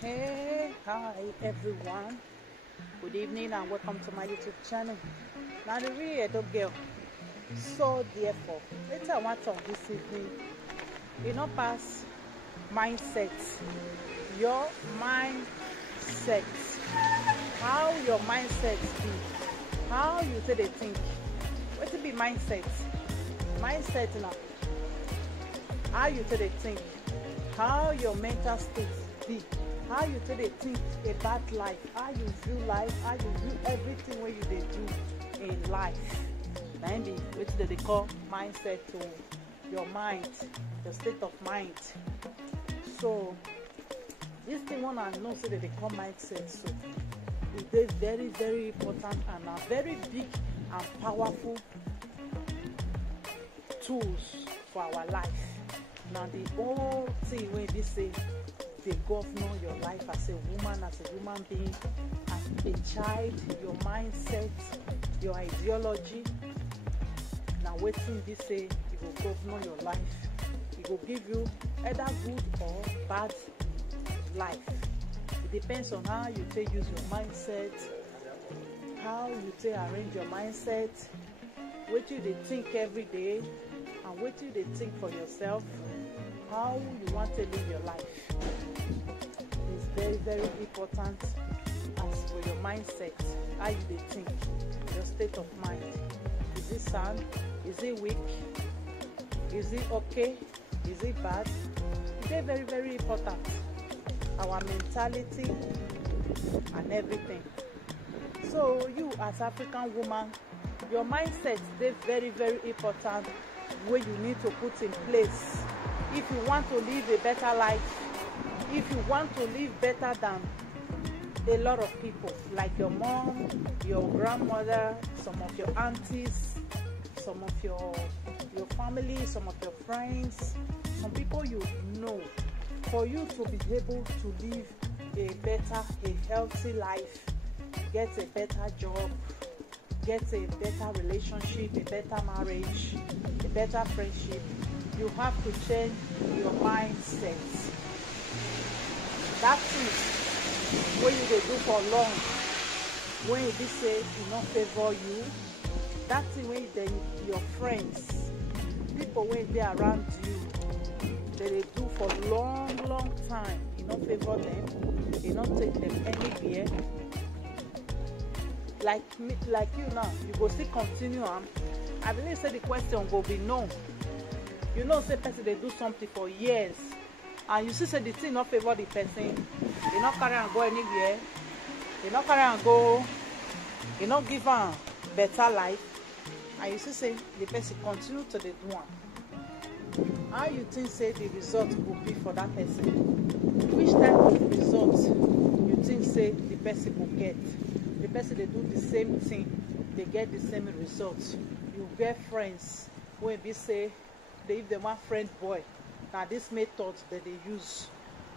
Hey, hi everyone. Good evening and welcome to my YouTube channel. Now the real Edo girl. So therefore, later I want to talk this evening. You know past mindset. Your mindset. How your mindset be. How you say they think. What to be mindset? Mindset now. How you say they think. How your mental state be. How you say they think about life, how you view life, how you view everything what you they do in life. Then be what they call mindset to your mind, the state of mind. So this thing one I know say that they call mindset. So it's very, very important and a very big and powerful tools for our life. Now the whole thing when they say they govern your life as a woman, as a human being, as a child, your mindset, your ideology. Now waiting this say it will govern your life. It will give you either good or bad life. It depends on how you take use your mindset, how you take arrange your mindset, what you they think every day, and what you they think for yourself, how you want to live your life. It's very, very important as for your mindset, how you they think, your state of mind. Is it sound? Is it weak? Is it okay? Is it bad? It's very, very important. Our mentality and everything. So you as African woman, your mindset is very, very important where you need to put in place if you want to live a better life, if you want to live better than a lot of people, like your mom, your grandmother, some of your aunties, some of your family, some of your friends, some people you know, for you to be able to live a better, a healthy life, get a better job, get a better relationship, a better marriage, a better friendship, you have to change your mindset. That thing when you they do for long, when you say it not favor you, that thing when they, your friends, people when they around you, they do for long time, you not favor them, you not take them anywhere. Like me, like you now, you go still continue on. I believe say the question will be no. You know say person they do something for years and you see say the thing not favor the person, they not carry and go anywhere, they not carry and go, you not give am better life, and you see say the person continue to the do one. How you think say the result will be for that person? Which type of result you think say the person will get? The person they do the same thing, they get the same results. You get friends when we say they if they want friend boy, now this method that they use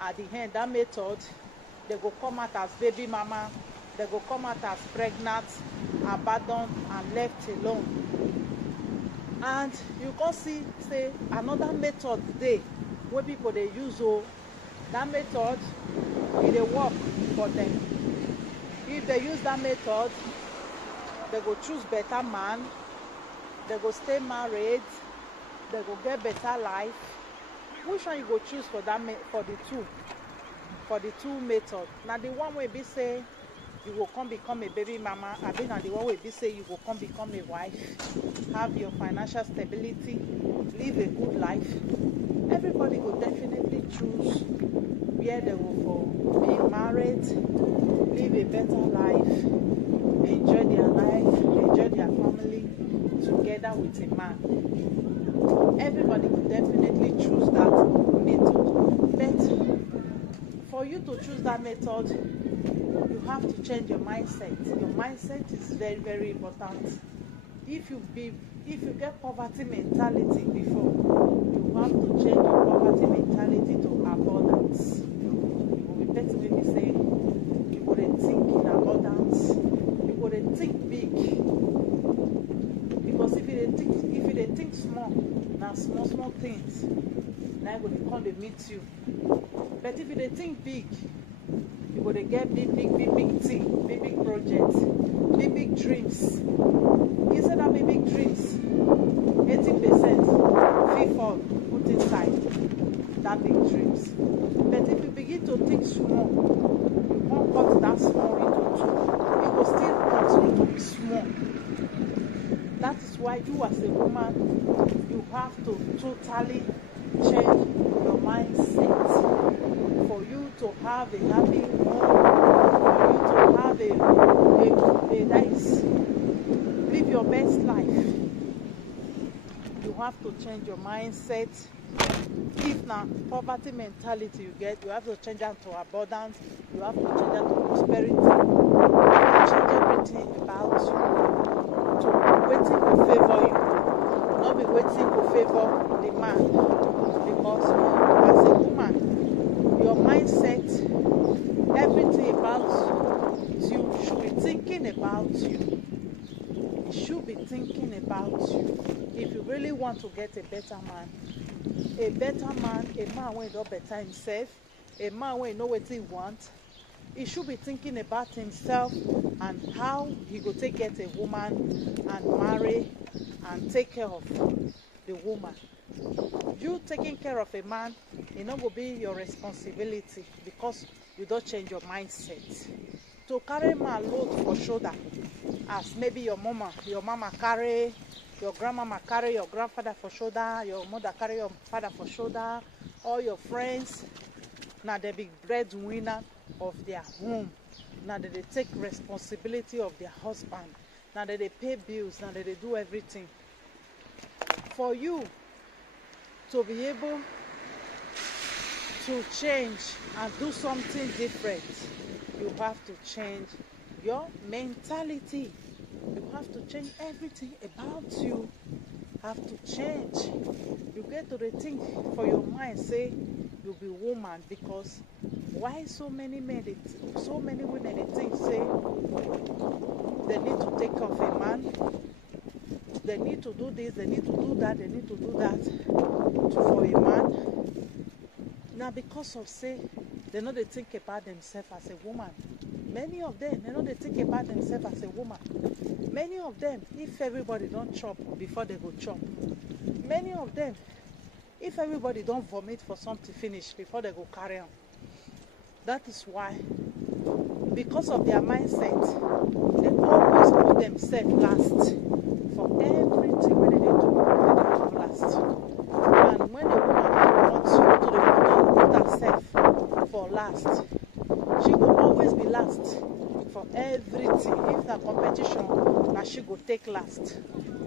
at the end, that method they go come out as baby mama, they go come out as pregnant, abandoned and left alone. And you can see say another method today where people they use, oh, that method it they work for them. If they use that method, they go choose better man, they go stay married, they go get better life. Which one you go choose for that for the two methods? Now the one where be say you will come become a baby mama, I mean now the one where be say you will come become a wife, have your financial stability, live a good life. Everybody will definitely choose where they will for being married, live a better life, enjoy their life, enjoy their family together with a man. Everybody will definitely choose that method. But for you to choose that method, you have to change your mindset. Your mindset is very, very important. If you get poverty mentality before, you have to change your poverty mentality to abundance. You will be better when you say you would think in abundance, you would think big. Because if you think small, now small things, now will come to meet you. But if you think big, You go to get big thing, big projects, big dreams. Instead of big dreams, 80% fit fall put inside that big dreams. But if you begin to think small, you won't cut that small into two. It will still continue to be small. That is why you as a woman, you have to totally change your mindset for you to have a happy home, for you to have a nice, live your best life. You have to change your mindset. If now poverty mentality you get, you have to change that to abundance. You have to change that to prosperity. You have to change everything about you to waiting to favor you, not be waiting to favor the man. Because as a woman, your mindset, everything about you should be thinking about you. It should be thinking about you. If you really want to get a better man, a man will know better himself, a man will know what he wants. He should be thinking about himself and how he go take get a woman and marry and take care of the woman. You taking care of a man, it not go be your responsibility because you don't change your mindset. To carry man load for shoulder, as maybe your mama carry, your grandmama carry your grandfather for shoulder, your mother carry your father for shoulder, all your friends, now they be breadwinner of their home. Now they take responsibility of their husband. Now they pay bills. Now they do everything. For you to be able to change and do something different, you have to change your mentality. You have to change everything about you. Have to change. You get to rethink for your mind, say you'll be woman, because why so many women they think say they need to take care of a man, they need to do this, they need to do that, they need to do that for a man. Now because of say they know they think about themselves as a woman. Many of them, they know they think about themselves as a woman. Many of them, if everybody don't chop before they go chop. Many of them, if everybody don't vomit for something finish before they go carry on. That is why, because of their mindset, they always put themselves last. For everything when they do last. And when a woman wants you to the put herself for last, she will always be last for everything. If the competition, that she go take last.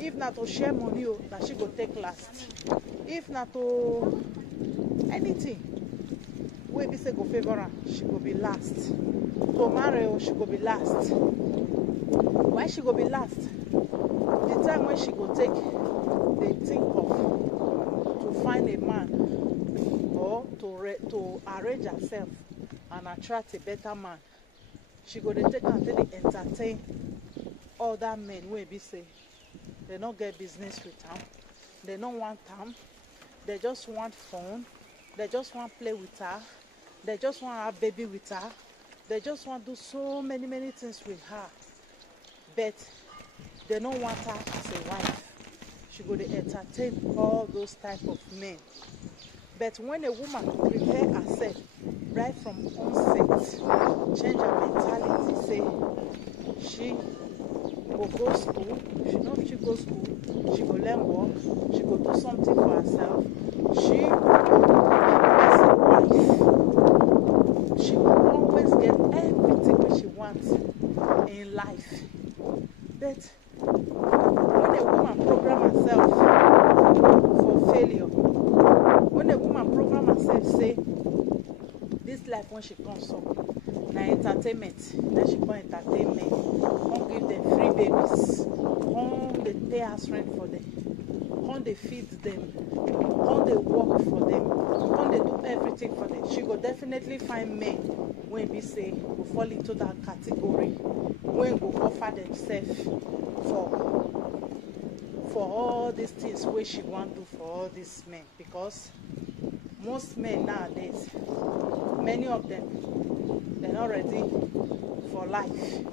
If not to share money, that she go take last. If not to anything, we be say go favor her, she go be last. To marry, she go be last. Why she go be last? The time when she go take, they think of to find a man or to arrange herself and attract a better man. She go to take and entertain other men wey be say they don't get business with them, they don't want them, they just want fun, they just want play with her, they just want to have baby with her, they just want to do so many things with her, but they don't want her as a wife. She go to entertain all those type of men. But when a woman prepare herself right from onset, change her mentality, say she go school, she know if she go school, she go learn work, she go do something for herself, she go as a wife. She will always get everything that she wants in life. But when a woman program herself for failure, when a woman program herself say this life when she comes up na entertainment, then she come entertainment, come give them free babies, come they pay house rent for them, come they feed them, come they work for them, come they do everything for them. She go definitely find men when we say go fall into that category, when go offer themselves for all these things where she want to do for all these men, because most men nowadays, many of them, they're not ready for life.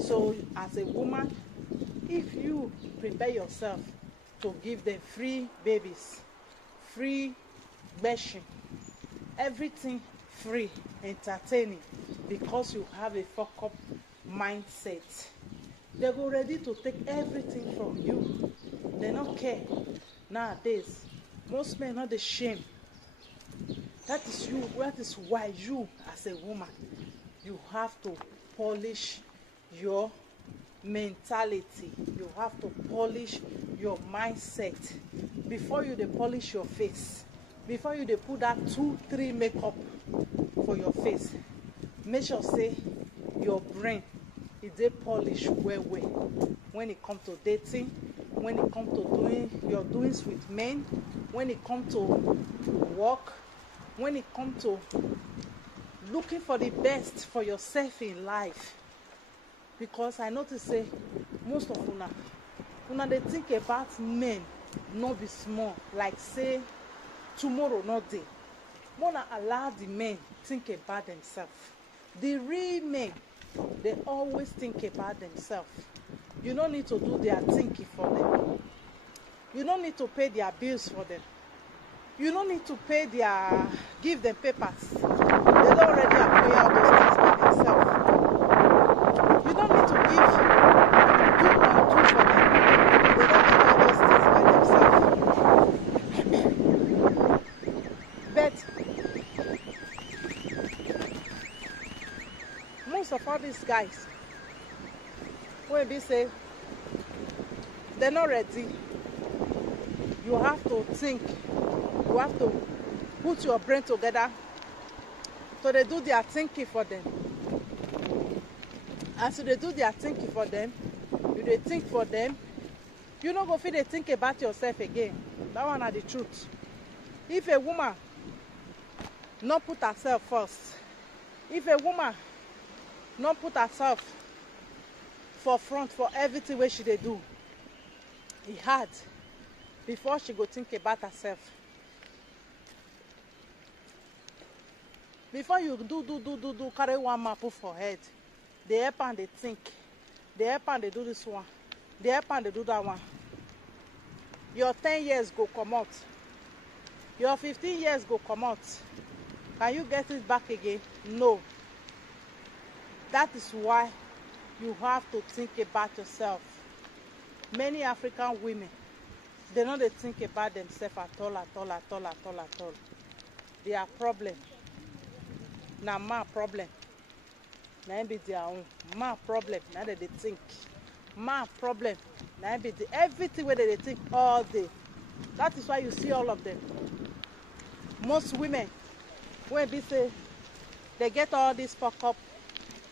So as a woman, if you prepare yourself to give them free babies, free bashing, everything free, entertaining, because you have a fuck up mindset, they go ready to take everything from you. They don't care. Nowadays, most men not the shame. That is you. That is why you, as a woman, you have to polish your mentality. You have to polish your mindset before you polish your face. Before you put that 2-3 makeup for your face, make sure say your brain is polished well. When it comes to dating, when it comes to doing your doings with men, when it comes to work, when it comes to looking for the best for yourself in life. Because I notice say most of una they think about men not be small, like say tomorrow not day. Wanna allow the men think about themselves. The real men, they always think about themselves. You don't need to do their thinking for them. You don't need to pay their bills for them. You don't need to give them papers. They don't already acquire all those things by themselves. You don't need to do and do for them. They don't do all those things by themselves. But most of all these guys, when they say they're not ready, you have to think. You have to put your brain together so they do their thinking for them. And so they do their thinking for them, they think for them, you don't go feel they think about yourself again. That one is the truth. If a woman not put herself first, if a woman not put herself for front for everything where she they do, it's hard before she go think about herself. Before you do carry one map for head, they help and they think, they help and they do this one, they help and they do that one. Your 10 years go come out, your 15 years go come out. Can you get it back again? No. That is why you have to think about yourself. Many African women, they don't think about themselves at all. Their problem. Now my problem. Now be their own. My problem. Now they think. My problem. Now be everything where they think all day. That is why you see all of them. Most women, when they say they get all this fuck up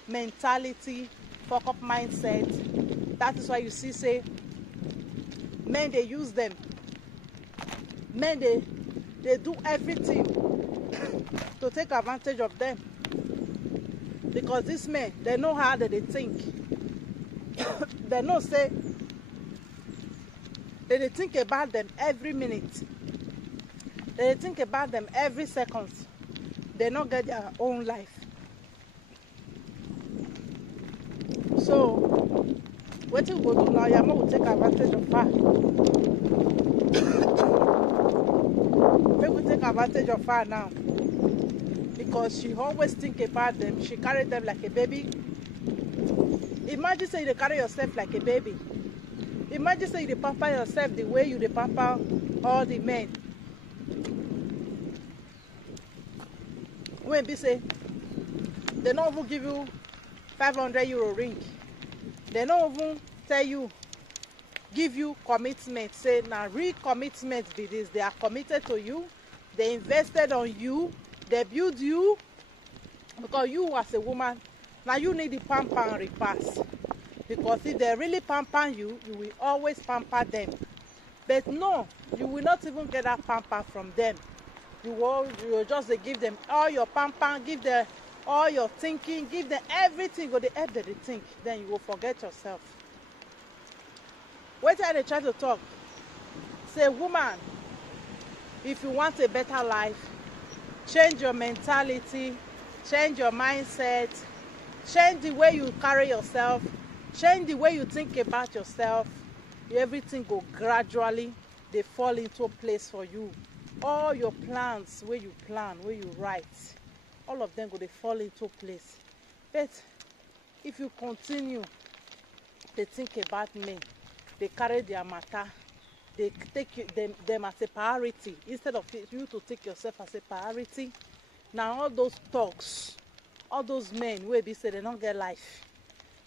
mentality, fuck up mindset. That is why you see say men they use them. Men they do everything to take advantage of them. Because these men, they know how they think. They know say they think about them every minute. They think about them every second. They don't get their own life. So what you go do now, your mom will take advantage of her. People take advantage of her now. Because she always think about them. She carry them like a baby. Imagine say you carry yourself like a baby. Imagine say you pamper yourself the way you pamper all the men. When they say they don't even give you 500 euro ring. They don't even tell you, give you commitment. Say now real commitment be this. They are committed to you. They invested on you. They build you. Because you as a woman, now you need the pamper and repass. Because if they really pamper you, you will always pamper them. But no, you will not even get that pamper from them. You will just give them all your pamper, give them all your thinking, give them everything, go the help that they think. Then you will forget yourself. Wait till they try to talk. Say, woman, if you want a better life, change your mentality, change your mindset, change the way you carry yourself, change the way you think about yourself. Everything go gradually they fall into place for you. All your plans where you plan, where you write, all of them go they fall into place. But if you continue to think about men, they carry their matter, they take them as a priority instead of you to take yourself as a priority. Now all those talks, all those men where they say they don't get life,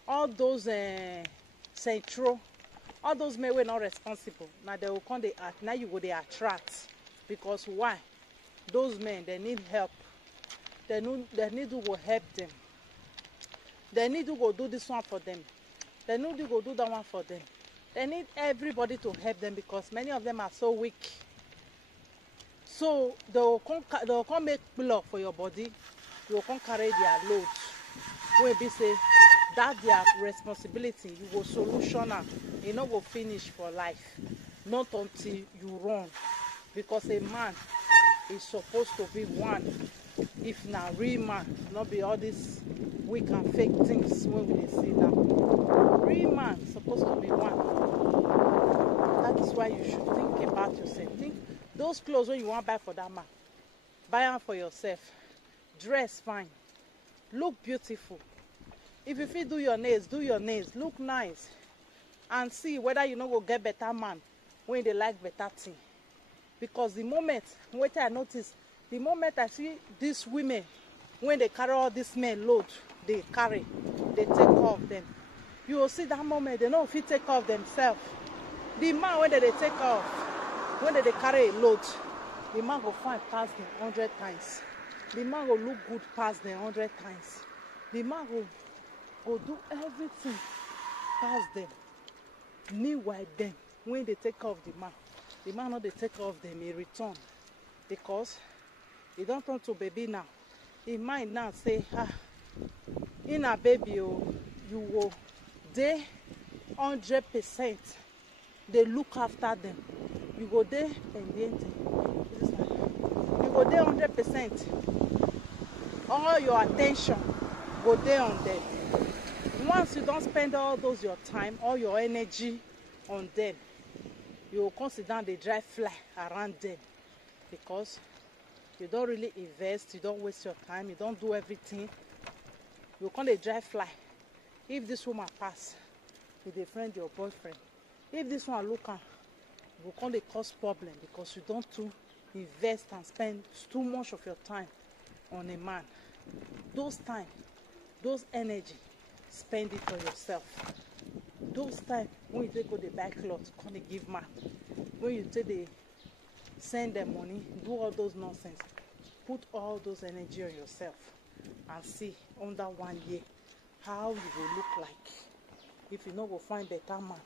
all those central, all those men were not responsible. Now they will come, now you go they attract. Because why? Those men, they need help. They need to go help them. They need to go do this one for them. They need to go do that one for them. They need everybody to help them because many of them are so weak. So they will come make blood for your body. You will come carry their load. When they say that's their responsibility, you will solution it. You not go finish for life. Not until you run. Because a man is supposed to be one. If not real man, not be all these weak and fake things when we see now. Real man is supposed to be one. That is why you should think about yourself. Think those clothes when you want to buy for that man, buy them for yourself. Dress fine. Look beautiful. If you feel do your nails, look nice. And see whether you know go get better man when they like better thing. Because the moment, what I notice, the moment I see these women, when they carry all this men load, they take care of them. You will see that moment, they know if they take care of themselves. The man, when they take care of, when they carry a load, the man will find past them 100 times. The man will look good past them 100 times. The man will do everything past them. Meanwhile, them, when they take care of the man not they take care of them in return. Because he don't turn to baby now. He might now say, in a baby, oh, you will they 100%. They look after them. You go there pendiente. You go there 100%. All your attention go there on them. Once you don't spend all those your time, all your energy on them, you will consider the dry fly around them because you don't really invest, you don't waste your time, you don't do everything. You will call a dry fly. If this woman pass with a friend, your boyfriend, if this one look at, you will call a cause problem because you don't too invest and spend too much of your time on a man. Those time, those energy, spend it for yourself. Those times when you take go the buy clothes, come they give man. When you take they send them money, do all those nonsense. Put all those energy on yourself and see under 1 year how you will look like. If you not go find better man,